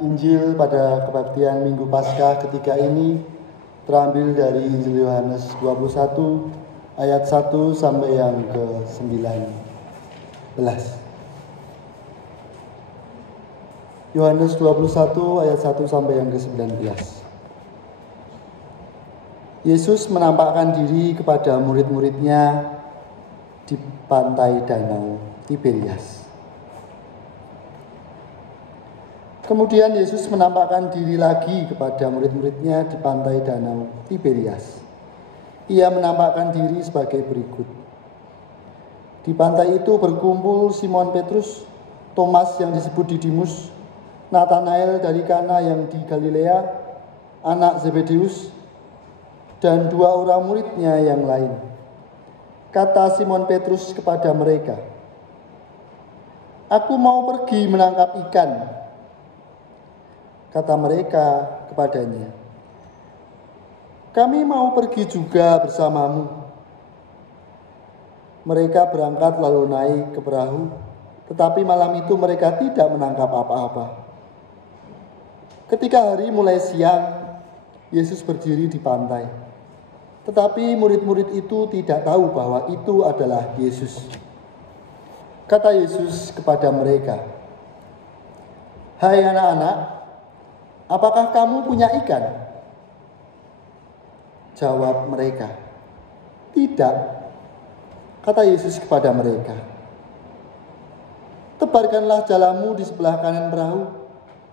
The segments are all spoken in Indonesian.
Injil pada kebaktian Minggu Paskah ketiga ini terambil dari Injil Yohanes 21 ayat 1 sampai yang ke-19. Yohanes 21 ayat 1 sampai yang ke-19. Yesus menampakkan diri kepada murid-muridnya di pantai Danau Tiberias. Kemudian Yesus menampakkan diri lagi kepada murid-muridnya di pantai Danau Tiberias. Ia menampakkan diri sebagai berikut. Di pantai itu berkumpul Simon Petrus, Thomas yang disebut Didimus, Nathanael dari Kana yang di Galilea, anak Zebedeus, dan dua orang muridnya yang lain. Kata Simon Petrus kepada mereka, "Aku mau pergi menangkap ikan." Kata mereka kepadanya, "Kami mau pergi juga bersamamu." Mereka berangkat lalu naik ke perahu, tetapi malam itu mereka tidak menangkap apa-apa. Ketika hari mulai siang, Yesus berdiri di pantai. Tetapi murid-murid itu tidak tahu bahwa itu adalah Yesus. Kata Yesus kepada mereka, "Hai anak-anak, apakah kamu punya ikan?" Jawab mereka, "Tidak." Kata Yesus kepada mereka, "Tebarkanlah jalamu di sebelah kanan perahu,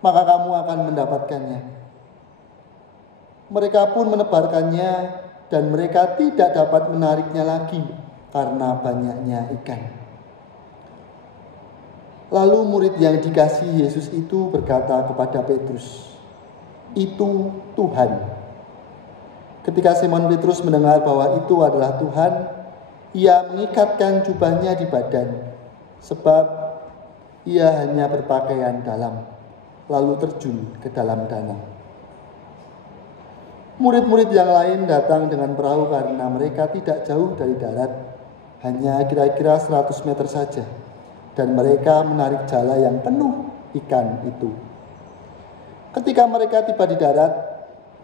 maka kamu akan mendapatkannya." Mereka pun menebarkannya, dan mereka tidak dapat menariknya lagi karena banyaknya ikan. Lalu murid yang dikasihi Yesus itu berkata kepada Petrus, "Itu Tuhan." Ketika Simon Petrus mendengar bahwa itu adalah Tuhan, ia mengikatkan jubahnya di badan, sebab ia hanya berpakaian dalam, lalu terjun ke dalam danau. Murid-murid yang lain datang dengan perahu karena mereka tidak jauh dari darat, hanya kira-kira 100 meter saja, dan mereka menarik jala yang penuh ikan itu. Ketika mereka tiba di darat,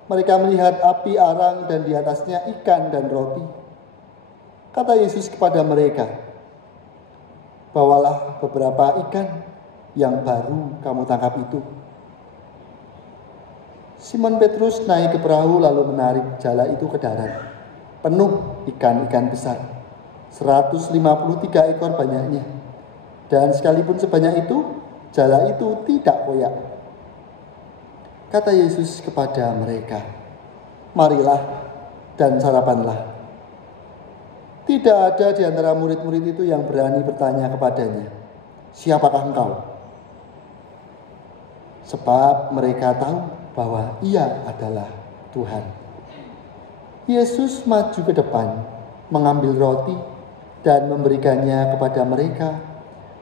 mereka melihat api arang dan di atasnya ikan dan roti. Kata Yesus kepada mereka, "Bawalah beberapa ikan yang baru kamu tangkap itu." Simon Petrus naik ke perahu lalu menarik jala itu ke darat, penuh ikan-ikan besar, 153 ekor banyaknya. Dan sekalipun sebanyak itu, jala itu tidak koyak. Kata Yesus kepada mereka, "Marilah dan sarapanlah." Tidak ada di antara murid-murid itu yang berani bertanya kepadanya, "Siapakah engkau?" Sebab mereka tahu bahwa ia adalah Tuhan. Yesus maju ke depan, mengambil roti dan memberikannya kepada mereka.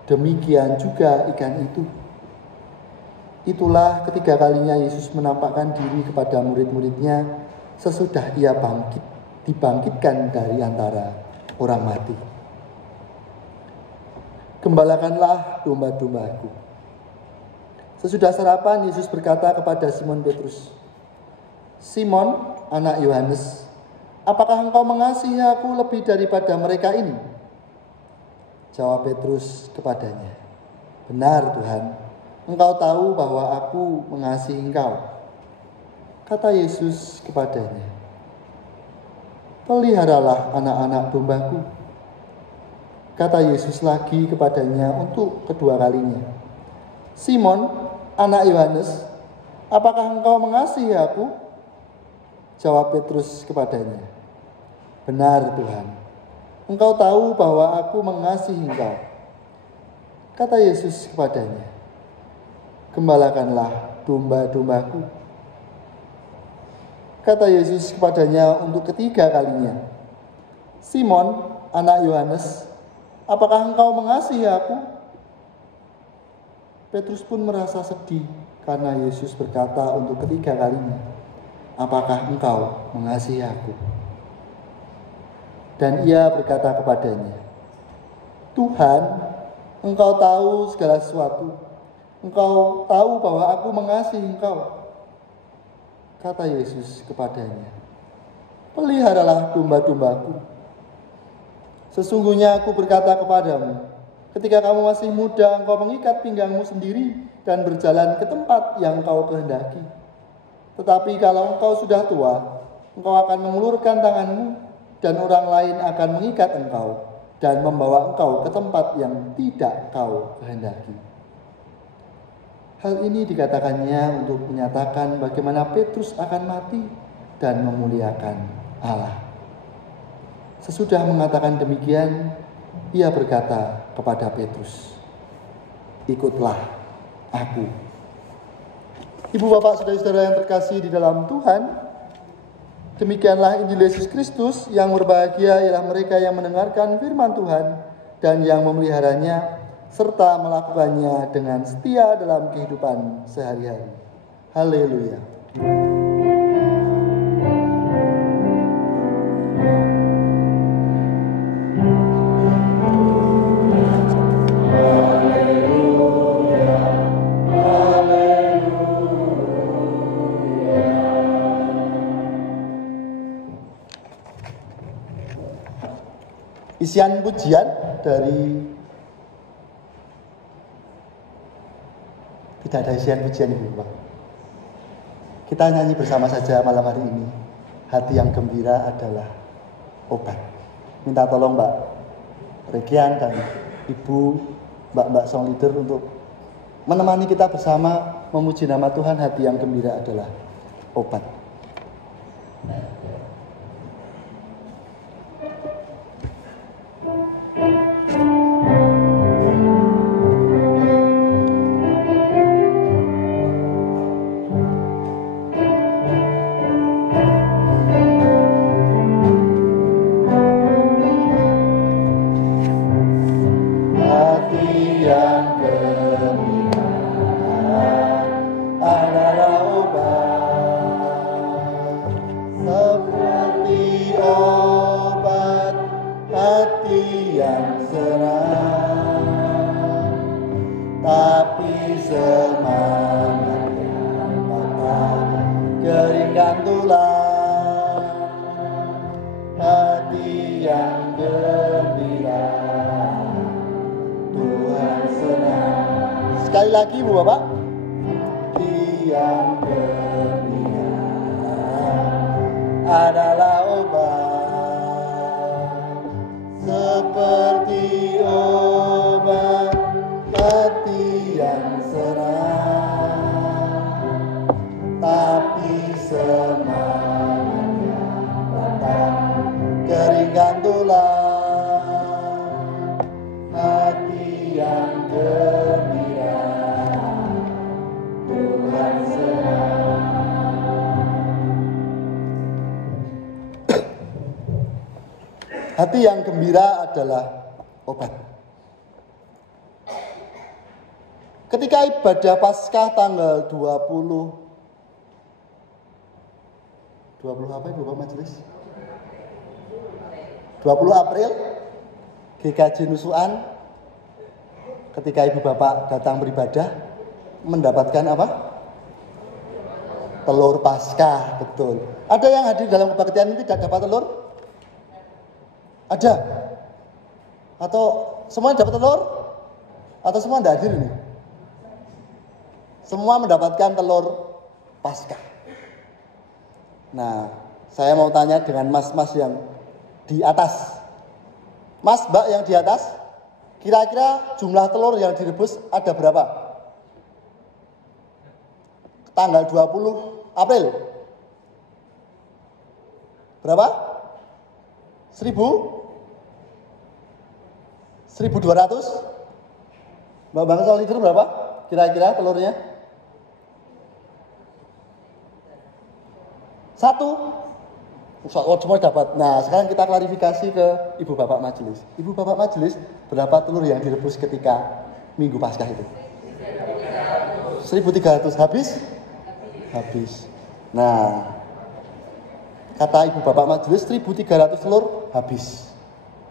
Demikian juga ikan itu. Itulah ketiga kalinya Yesus menampakkan diri kepada murid-muridnya sesudah ia dibangkitkan dari antara orang mati. "Gembalakanlah domba-dombaku." Sesudah sarapan, Yesus berkata kepada Simon Petrus, "Simon, anak Yohanes, apakah engkau mengasihi aku lebih daripada mereka ini?" Jawab Petrus kepadanya, "Benar Tuhan, engkau tahu bahwa aku mengasihi engkau." Kata Yesus kepadanya, "Peliharalah anak-anak dombaku." Kata Yesus lagi kepadanya untuk kedua kalinya, "Simon, anak Yohanes, apakah engkau mengasihi aku?" Jawab Petrus kepadanya, "Benar Tuhan, engkau tahu bahwa aku mengasihi engkau." Kata Yesus kepadanya, "Gembalakanlah domba-dombaku." Kata Yesus kepadanya untuk ketiga kalinya, "Simon, anak Yohanes, apakah engkau mengasihi aku?" Petrus pun merasa sedih karena Yesus berkata untuk ketiga kalinya, "Apakah engkau mengasihi aku?" Dan ia berkata kepadanya, "Tuhan, engkau tahu segala sesuatu. engkau tahu bahwa aku mengasihi engkau. Kata Yesus kepadanya, peliharalah domba-dombaku. Sesungguhnya aku berkata kepadamu, ketika kamu masih muda, engkau mengikat pinggangmu sendiri dan berjalan ke tempat yang engkau kehendaki. Tetapi kalau engkau sudah tua, engkau akan mengulurkan tanganmu dan orang lain akan mengikat engkau dan membawa engkau ke tempat yang tidak kau kehendaki. Hal ini dikatakannya untuk menyatakan bagaimana Petrus akan mati dan memuliakan Allah. Sesudah mengatakan demikian, ia berkata kepada Petrus, ikutlah aku. Ibu bapak saudara-saudara yang terkasih di dalam Tuhan, demikianlah Injil Yesus Kristus. Yang berbahagia ialah mereka yang mendengarkan firman Tuhan dan yang memeliharanya serta melakukannya dengan setia dalam kehidupan sehari-hari. Haleluya. Isian pujian dari tidak ada isian pujian Ibu Bapak. Kita nyanyi bersama saja malam hari ini. Hati yang gembira adalah obat. Minta tolong Mbak Regian dan Ibu Mbak Song Leader untuk menemani kita bersama memuji nama Tuhan. Hati yang gembira adalah obat. Sekali lagi Ibu Bapak. Yang gembira adalah obat, seperti obat hati yang senang, tapi semangatnya datang keringan tulang. Hati yang gembira Tuhan senang. Hati yang gembira adalah obat. Ketika ibadah Paskah tanggal 20 apa Ibu Bapak Majelis? 20 April GKJ Nusuan, ketika Ibu Bapak datang beribadah mendapatkan apa? Telur Paskah, betul. Ada yang hadir dalam kebaktian ini tidak dapat telur? Ada? Atau semua dapat telur? Atau semua tidak hadir ini? Semua mendapatkan telur Paskah. Nah, saya mau tanya dengan mas-mas yang di atas. Mas, Mbak yang di atas, kira-kira jumlah telur yang direbus ada berapa? Tanggal 20 April. Berapa? 1.200? Mbak Bang Sol Leader berapa? Kira-kira telurnya? 1. Oh, semua dapat. Nah, sekarang kita klarifikasi ke Ibu Bapak Majelis. Ibu Bapak Majelis, berapa telur yang direbus ketika Minggu Paskah itu? 1.300. Habis? Habis. Nah, kata Ibu Bapak Majelis 1.300 telur habis.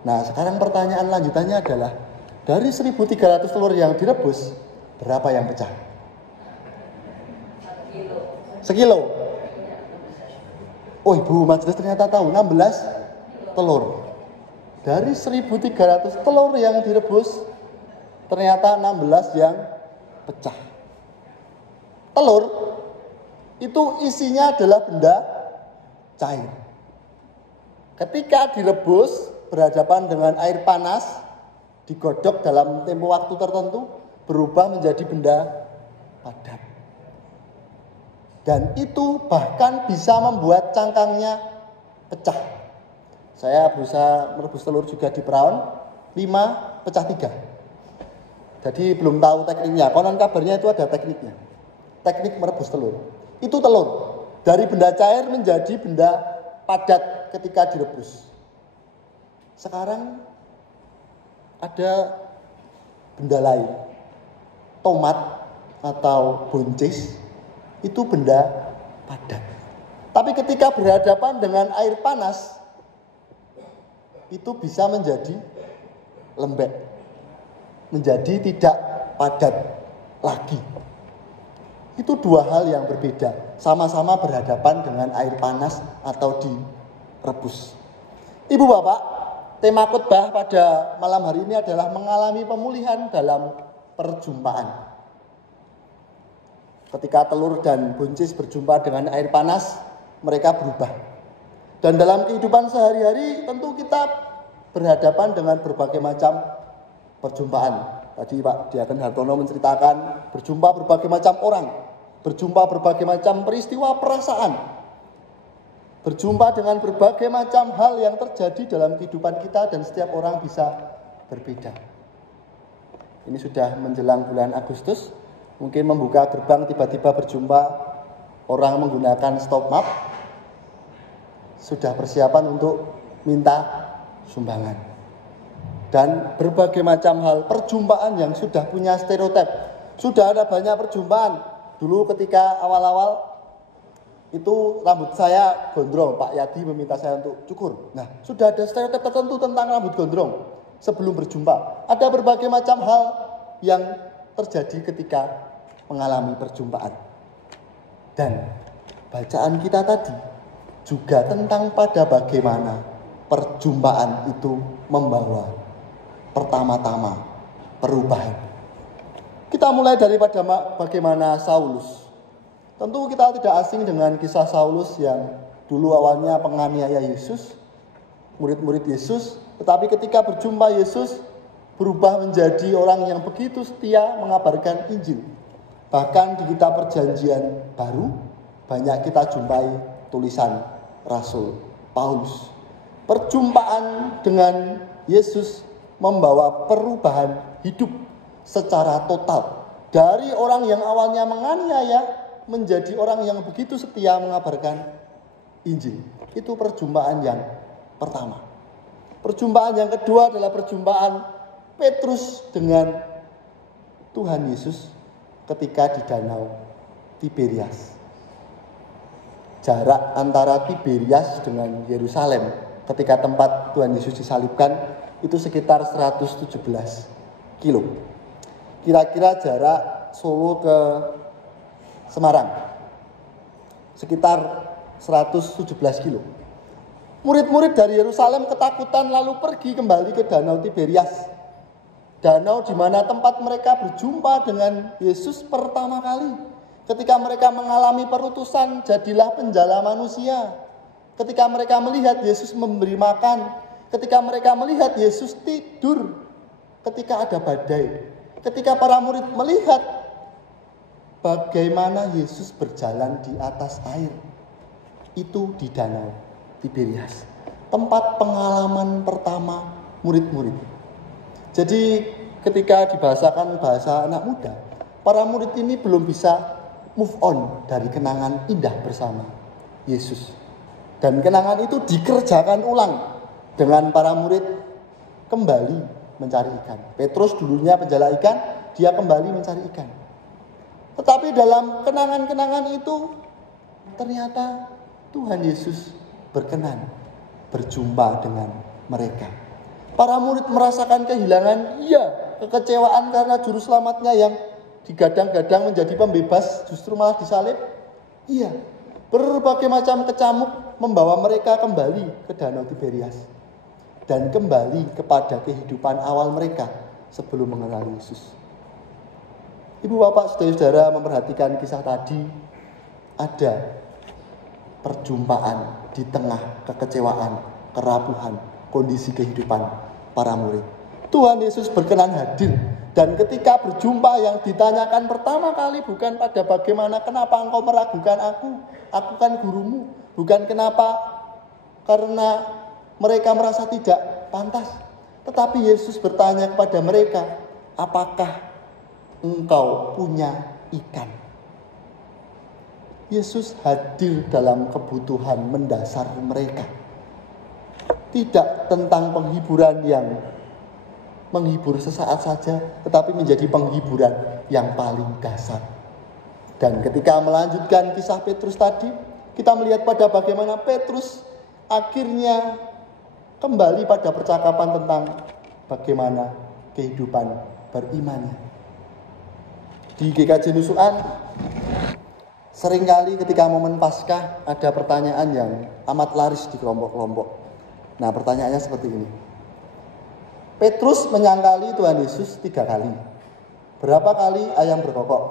Nah, sekarang pertanyaan lanjutannya adalah, dari 1.300 telur yang direbus, Berapa yang pecah? Sekilo. Oh, Ibu Majelis ternyata tahu, 16 telur. Dari 1.300 telur yang direbus, ternyata 16 yang pecah. Telur itu isinya adalah benda cair. Ketika direbus berhadapan dengan air panas, digodok dalam tempo waktu tertentu, berubah menjadi benda padat. Dan itu bahkan bisa membuat cangkangnya pecah. Saya berusaha merebus telur juga di perawan, 5 pecah 3. Jadi belum tahu tekniknya. Konon kabarnya itu ada tekniknya. Teknik merebus telur. Itu telur. Dari benda cair menjadi benda padat ketika direbus. Sekarang ada benda lain. Tomat atau buncis itu benda padat. Tapi ketika berhadapan dengan air panas, itu bisa menjadi lembek. Menjadi tidak padat lagi. Itu dua hal yang berbeda. Sama-sama berhadapan dengan air panas atau direbus. Ibu bapak, tema khotbah pada malam hari ini adalah mengalami pemulihan dalam perjumpaan. Ketika telur dan buncis berjumpa dengan air panas, mereka berubah. Dan dalam kehidupan sehari-hari tentu kita berhadapan dengan berbagai macam perjumpaan. Tadi Pak Diaken Hartono menceritakan berjumpa berbagai macam orang, berjumpa berbagai macam peristiwa perasaan, berjumpa dengan berbagai macam hal yang terjadi dalam kehidupan kita dan setiap orang bisa berbeda. Ini sudah menjelang bulan Agustus. Mungkin membuka gerbang tiba-tiba berjumpa orang menggunakan stop map. Sudah persiapan untuk minta sumbangan. Dan berbagai macam hal perjumpaan yang sudah punya stereotip. Sudah ada banyak perjumpaan. Dulu ketika awal-awal itu rambut saya gondrong. Pak Yadi meminta saya untuk cukur. Nah, sudah ada stereotip tertentu tentang rambut gondrong sebelum berjumpa. Ada berbagai macam hal yang terjadi ketika mengalami perjumpaan. Dan bacaan kita tadi juga tentang pada bagaimana perjumpaan itu membawa pertama-tama perubahan. Kita mulai daripada bagaimana Saulus. Tentu kita tidak asing dengan kisah Saulus yang dulu awalnya penganiaya Yesus, murid-murid Yesus, tetapi ketika berjumpa Yesus berubah menjadi orang yang begitu setia mengabarkan Injil. Bahkan di kitab Perjanjian Baru banyak kita jumpai tulisan Rasul Paulus. Perjumpaan dengan Yesus membawa perubahan hidup secara total. Dari orang yang awalnya menganiaya menjadi orang yang begitu setia mengabarkan Injil. Itu perjumpaan yang pertama. Perjumpaan yang kedua adalah perjumpaan Petrus dengan Tuhan Yesus ketika di danau Tiberias. Jarak antara Tiberias dengan Yerusalem ketika tempat Tuhan Yesus disalibkan itu sekitar 117 kilo. Kira-kira jarak Solo ke Semarang sekitar 117 kilo. Murid-murid dari Yerusalem ketakutan lalu pergi kembali ke danau Tiberias. Danau di mana tempat mereka berjumpa dengan Yesus pertama kali. Ketika mereka mengalami perutusan, jadilah penjala manusia. Ketika mereka melihat Yesus memberi makan. Ketika mereka melihat Yesus tidur ketika ada badai. Ketika para murid melihat bagaimana Yesus berjalan di atas air. Itu di danau Tiberias. Tempat pengalaman pertama murid-murid. Jadi ketika dibahasakan bahasa anak muda, para murid ini belum bisa move on dari kenangan indah bersama Yesus. Dan kenangan itu dikerjakan ulang dengan para murid kembali mencari ikan. Petrus dulunya penjala ikan, dia kembali mencari ikan. Tetapi dalam kenangan-kenangan itu ternyata Tuhan Yesus berkenan berjumpa dengan mereka. Para murid merasakan kehilangan, kekecewaan karena juru selamatnya yang digadang-gadang menjadi pembebas justru malah disalib? Iya. Berbagai macam kecamuk membawa mereka kembali ke Danau Tiberias dan kembali kepada kehidupan awal mereka sebelum mengenal Yesus. Ibu bapak saudara-saudara memperhatikan kisah tadi, ada perjumpaan di tengah kekecewaan, kerapuhan, kondisi kehidupan para murid. Tuhan Yesus berkenan hadir, dan ketika berjumpa yang ditanyakan pertama kali bukan pada bagaimana kenapa engkau meragukan aku kan gurumu, bukan kenapa karena mereka merasa tidak pantas, tetapi Yesus bertanya kepada mereka, apakah engkau punya ikan? Yesus hadir dalam kebutuhan mendasar mereka. Tidak tentang penghiburan yang menghibur sesaat saja, tetapi menjadi penghiburan yang paling dasar. Dan ketika melanjutkan kisah Petrus tadi, kita melihat pada bagaimana Petrus akhirnya kembali pada percakapan tentang bagaimana kehidupan berimannya. Di GKJ Nusuan, seringkali ketika momen Paskah ada pertanyaan yang amat laris di kelompok-kelompok. Nah, pertanyaannya seperti ini. Petrus menyangkali Tuhan Yesus 3 kali. Berapa kali ayam berkokok?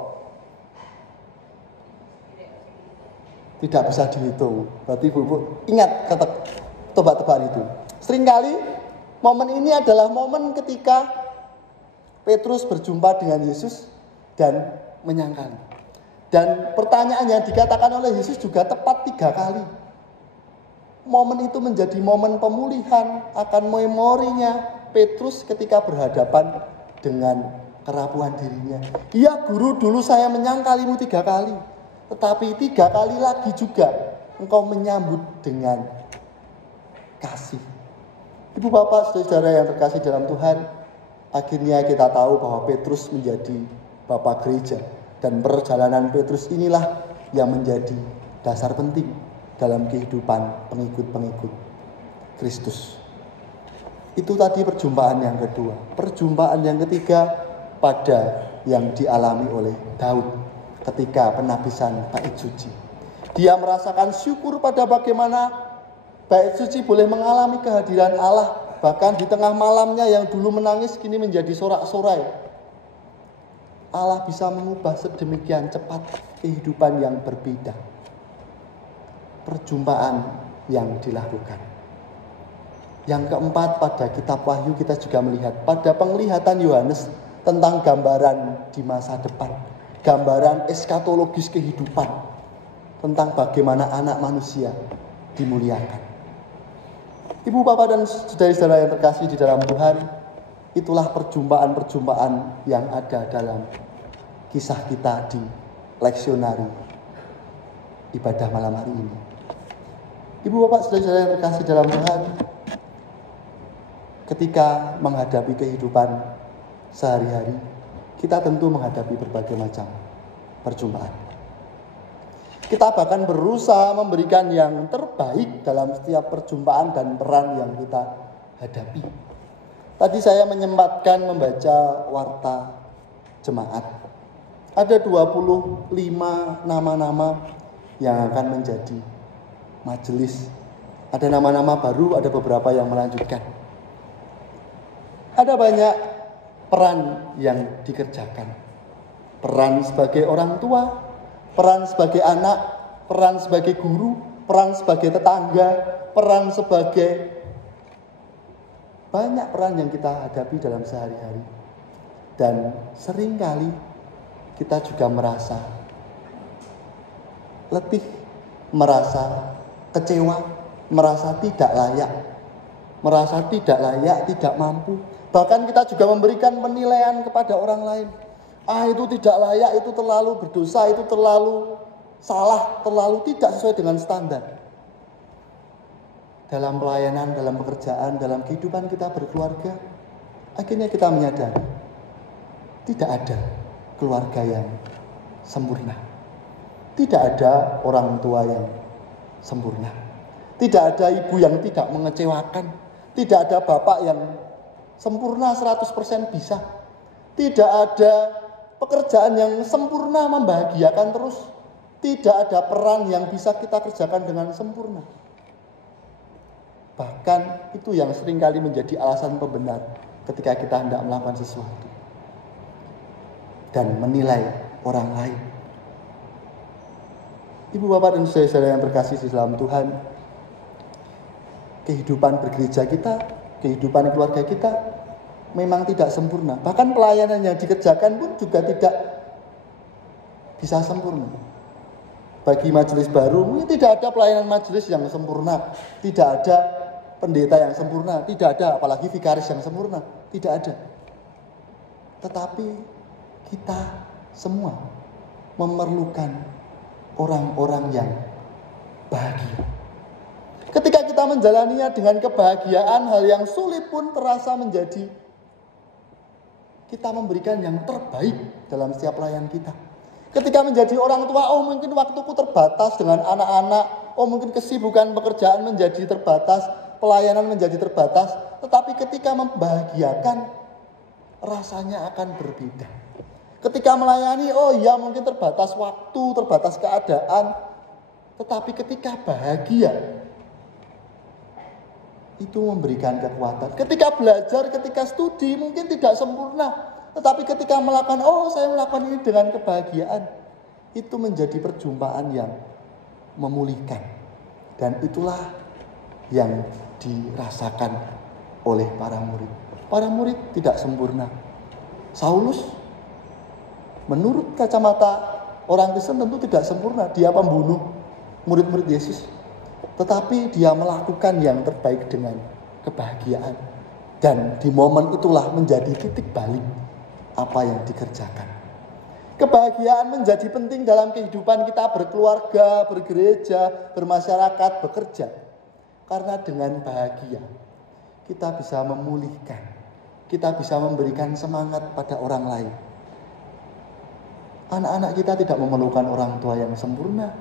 Tidak bisa dihitung. Berarti ibu ingat kata tebak-tebakan itu. Seringkali momen ini adalah momen ketika Petrus berjumpa dengan Yesus dan menyangkali. Dan pertanyaan yang dikatakan oleh Yesus juga tepat 3 kali. Momen itu menjadi momen pemulihan akan memorinya Petrus ketika berhadapan dengan kerapuhan dirinya. Iya guru, dulu saya menyangkalimu 3 kali. Tetapi 3 kali lagi juga engkau menyambut dengan kasih. Ibu bapak saudara yang terkasih dalam Tuhan, akhirnya kita tahu bahwa Petrus menjadi bapak gereja. Dan perjalanan Petrus inilah yang menjadi dasar penting dalam kehidupan pengikut-pengikut Kristus. Itu tadi perjumpaan yang kedua. Perjumpaan yang ketiga pada yang dialami oleh Daud ketika penabisan bait suci. Dia merasakan syukur pada bagaimana bait suci boleh mengalami kehadiran Allah. Bahkan di tengah malamnya yang dulu menangis kini menjadi sorak-sorai. Allah bisa mengubah sedemikian cepat kehidupan yang berbeda. Perjumpaan yang dilakukan. Yang keempat, pada kitab Wahyu kita juga melihat pada penglihatan Yohanes tentang gambaran di masa depan. Gambaran eskatologis kehidupan. Tentang bagaimana anak manusia dimuliakan. Ibu bapak dan saudara-saudara yang terkasih di dalam Tuhan, itulah perjumpaan-perjumpaan yang ada dalam kisah kita di leksionari ibadah malam hari ini. Ibu bapak saudara-saudara yang terkasih dalam Tuhan, ketika menghadapi kehidupan sehari-hari, kita tentu menghadapi berbagai macam perjumpaan. Kita bahkan berusaha memberikan yang terbaik dalam setiap perjumpaan dan peran yang kita hadapi. Tadi saya menyempatkan membaca warta jemaat. Ada 25 nama-nama yang akan menjadi majelis. Ada nama-nama baru, ada beberapa yang melanjutkan. Ada banyak peran yang dikerjakan. Peran sebagai orang tua, peran sebagai anak, peran sebagai guru, peran sebagai tetangga, peran sebagai banyak peran yang kita hadapi dalam sehari-hari. Dan seringkali kita juga merasa letih, merasa kecewa, merasa tidak layak, tidak mampu. Bahkan kita juga memberikan penilaian kepada orang lain. Itu tidak layak, itu terlalu berdosa, itu terlalu salah, terlalu tidak sesuai dengan standar. Dalam pelayanan, dalam pekerjaan, dalam kehidupan kita berkeluarga, akhirnya kita menyadari tidak ada keluarga yang sempurna. Tidak ada orang tua yang sempurna. Tidak ada ibu yang tidak mengecewakan. Tidak ada bapak yang sempurna 100% bisa. Tidak ada pekerjaan yang sempurna membahagiakan terus. Tidak ada peran yang bisa kita kerjakan dengan sempurna. Bahkan itu yang seringkali menjadi alasan pembenar ketika kita hendak melakukan sesuatu dan menilai orang lain. Ibu bapak dan saudara yang terkasih di dalam Tuhan, kehidupan bergereja kita, kehidupan keluarga kita memang tidak sempurna. Bahkan pelayanan yang dikerjakan pun juga tidak bisa sempurna. Bagi majelis baru, mungkin tidak ada pelayanan majelis yang sempurna, tidak ada pendeta yang sempurna, tidak ada apalagi vikaris yang sempurna, tidak ada. Tetapi kita semua memerlukan orang-orang yang bahagia. Ketika kita menjalaninya dengan kebahagiaan, hal yang sulit pun terasa menjadi kita memberikan yang terbaik dalam setiap pelayan kita. Ketika menjadi orang tua, mungkin waktuku terbatas dengan anak-anak, mungkin kesibukan pekerjaan menjadi terbatas, pelayanan menjadi terbatas. Tetapi ketika membahagiakan, rasanya akan berbeda. Ketika melayani, mungkin terbatas waktu, terbatas keadaan. Tetapi ketika bahagia, itu memberikan kekuatan. Ketika belajar, ketika studi, mungkin tidak sempurna. Tetapi ketika melakukan, saya melakukan ini dengan kebahagiaan, itu menjadi perjumpaan yang memulihkan. Dan itulah yang dirasakan oleh para murid. Para murid tidak sempurna. Saulus, menurut kacamata orang Kristen tentu tidak sempurna. Dia pembunuh murid-murid Yesus. Tetapi dia melakukan yang terbaik dengan kebahagiaan. Dan di momen itulah menjadi titik balik apa yang dikerjakan. Kebahagiaan menjadi penting dalam kehidupan kita berkeluarga, bergereja, bermasyarakat, bekerja. Karena dengan bahagia kita bisa memulihkan, kita bisa memberikan semangat pada orang lain. Anak-anak kita tidak memerlukan orang tua yang sempurna,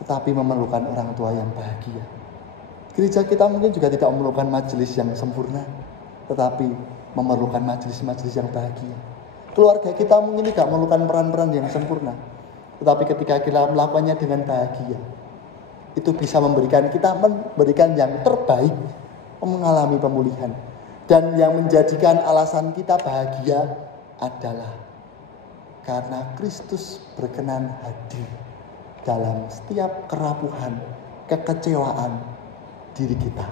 tetapi memerlukan orang tua yang bahagia. Gereja kita mungkin juga tidak memerlukan majelis yang sempurna, tetapi memerlukan majelis-majelis yang bahagia. Keluarga kita mungkin tidak memerlukan peran-peran yang sempurna, tetapi ketika kita melakukannya dengan bahagia, itu bisa memberikan yang terbaik, mengalami pemulihan. Dan yang menjadikan alasan kita bahagia adalah karena Kristus berkenan hadir dalam setiap kerapuhan, kekecewaan diri kita.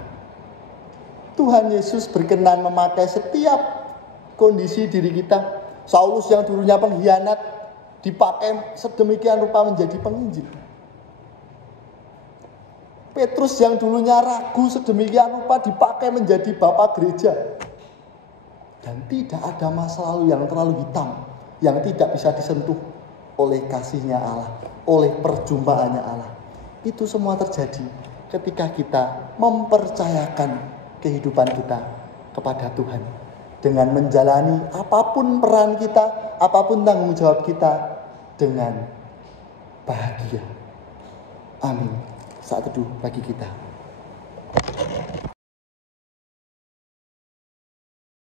Tuhan Yesus berkenan memakai setiap kondisi diri kita. Saulus yang dulunya pengkhianat dipakai sedemikian rupa menjadi penginjil. Petrus yang dulunya ragu sedemikian rupa dipakai menjadi bapak gereja. Dan tidak ada masa lalu yang terlalu hitam, yang tidak bisa disentuh oleh kasihnya Allah, oleh perjumpaannya Allah. Itu semua terjadi ketika kita mempercayakan kehidupan kita kepada Tuhan. Dengan menjalani apapun peran kita, apapun tanggung jawab kita dengan bahagia. Amin. Saat teduh bagi kita.